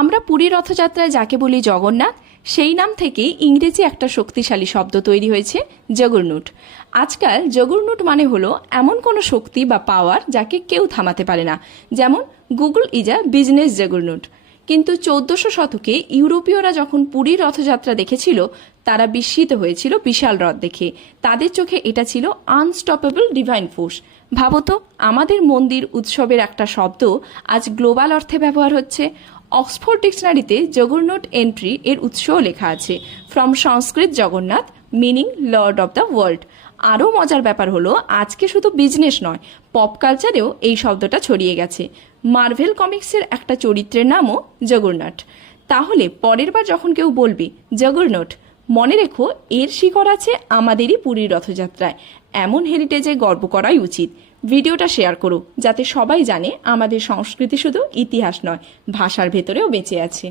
আমরা পুরী রথযাত্রায় যাকে বলি জগন্নাথ, সেই নাম থেকেই ইংরেজি একটা শক্তিশালী শব্দ তৈরি হয়েছে জগরনুট। আজকাল জগরনুট মানে হলো এমন কোনো শক্তি বা পাওয়ার যাকে কেউ থামাতে পারে না, যেমন গুগল ইজ আ বিজনেস জগরনুট। কিন্তু 1400 শতকে ইউরোপীয়রা যখন পুরীর রথযাত্রা দেখেছিল, তারা বিস্মিত হয়েছিল বিশাল রথ দেখে। তাদের চোখে এটা ছিল আনস্টপেবল ডিভাইন ফোর্স। ভাবতো, আমাদের মন্দির উৎসবের একটা শব্দ আজ গ্লোবাল অর্থে ব্যবহার হচ্ছে। অক্সফোর্ড ডিকশনারিতে জগরনট এন্ট্রি এর উৎসও লেখা আছে, from Sanskrit Jagannath meaning Lord of the world. আরও মজার ব্যাপার হলো, আজকে শুধু বিজনেস নয়, পপ কালচারেও এই শব্দটা ছড়িয়ে গেছে। মার্ভেল কমিক্সের একটা চরিত্রের নামও জগরনট। তাহলে পরের বার যখন কেউ বলবি জগরনট, মনে রেখো এর শিকড় আছে আমাদেরই পুরীর রথযাত্রায়। এমন হেরিটেজে গর্ব করাই উচিত। ভিডিওটা শেয়ার করো, যাতে সবাই জানে আমাদের সংস্কৃতি শুধু ইতিহাস নয়, ভাষার ভেতরেও বেঁচে আছে।